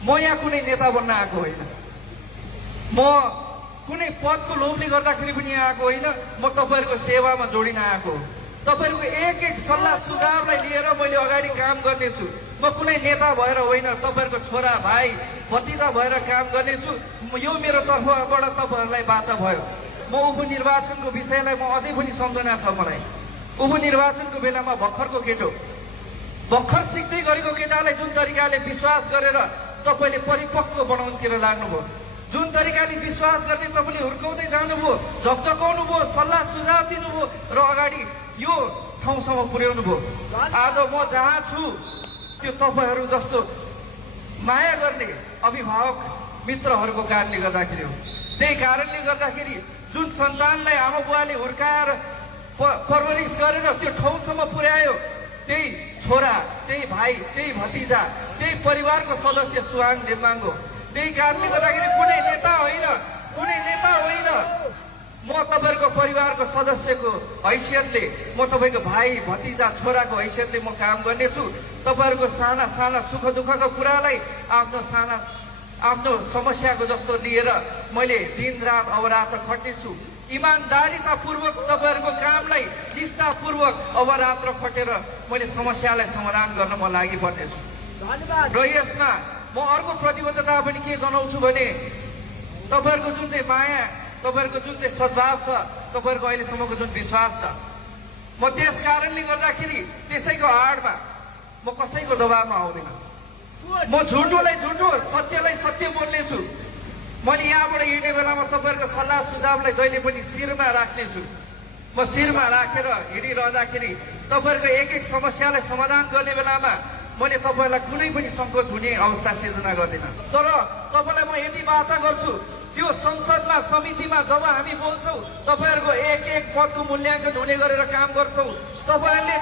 म यहाँ कुनै नेता बन्न आएको होइन, म कुनै पदको लोभले गर्दाखेरि पनि यहाँ आएको होइन, म तपाईँहरूको सेवामा जोडिन आएको। तपाईँहरूको एक एक सल्लाह सुझावलाई लिएर मैले अगाडि काम गर्नेछु। म कुनै नेता भएर होइन, तपाईँहरूको छोरा भाइ भतिजा भएर काम गर्नेछु। यो मेरो तर्फबाट तपाईँहरूलाई बाचा भयो। म उपनिर्वाचनको विषयलाई म अझै पनि सम्झना छ मलाई। उपनिर्वाचनको बेलामा भर्खरको केटो, भर्खर सिक्दै गरेको केटालाई जुन तरिकाले विश्वास गरेर तपाईँले परिपक्व बनाउनुतिर लाग्नुभयो, जुन तरिकाले विश्वास गर्दै तपाईँले हुर्काउँदै जानुभयो, झकझकाउनु भयो, सल्लाह सुझाव दिनुभयो र अगाडि यो ठाउँसम्म पुर्याउनु भयो। आज म जहाँ छु त्यो तपाईँहरू जस्तो माया गर्ने अभिभावक मित्रहरूको कारणले गर्दाखेरि हो। त्यही कारणले गर्दाखेरि जुन सन्तानलाई आमा बुवाले हुर्काएर परवरिश गरेर त्यो ठाउँसम्म पुर्यायो, त्यही छोरा, त्यही भाइ, त्यही भतिजा, त्यही परिवारको सदस्य सुहाङ नेम्बाङ हो। त्यही कारणले गर्दाखेरि कुनै नेता होइन, कुनै नेता होइन, म तपाईँहरूको परिवारको सदस्यको हैसियतले, म तपाईँको भाइ भतिजा छोराको हैसियतले म काम गर्नेछु। तपाईँहरूको साना साना सुख दुःखको कुरालाई आफ्नो समस्याको जस्तो लिएर मैले दिनरात अवरात्र खट्नेछु। इमान्दारितापूर्वक तपाईँहरूको कामलाई निष्ठापूर्वक अवरात्र खटेर मैले समस्यालाई समाधान गर्न म लागि पर्नेछु। र यसमा म अर्को प्रतिबद्धता पनि के जनाउँछु भने तपाईँहरूको जुन चाहिँ माया, तपाईँहरूको जुन चाहिँ सद्भाव छ, तपाईँहरूको अहिलेसम्मको जुन विश्वास छ, म त्यस कारणले गर्दाखेरि त्यसैको आडमा म कसैको दबावमा आउँदिन। म झुटोलाई झुटो, सत्यलाई सत्य बोल्नेछु। मैले यहाँबाट हिँड्ने बेलामा तपाईँहरूको सल्लाह सुझावलाई जहिले पनि शिरमा राख्नेछु। म शिरमा राखेर हिँडिरहँदाखेरि तपाईँहरूको एक एक समस्यालाई समाधान गर्ने बेलामा मैले तपाईँलाई कुनै पनि सङ्कोच हुने अवस्था सिर्जना गर्दिनँ। तर तपाईँलाई म यति बाचा गर्छु, त्यो संसदमा समितिमा जब हामी बोल्छौँ, तपाईँहरूको एक एक पदको मूल्याङ्कन हुने गरेर काम गर्छौँ, तपाईँहरूले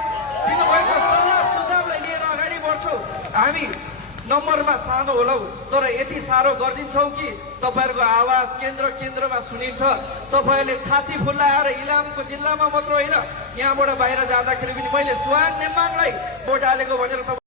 दिनुभएको सल्लाह सुझावलाई लिएर अगाडि बढ्छौँ। हामी नम्बरमा सानो होलौ, तर यति साह्रो गरिदिन्छौँ कि तपाईँहरूको आवाज केन्द्रमा सुनिन्छ। तपाईँहरूले छाती फुल्लाएर इलामको जिल्लामा मात्र होइन, यहाँबाट बाहिर जाँदाखेरि पनि मैले सुहाङ नेम्बाङलाई भोट हालेको भनेर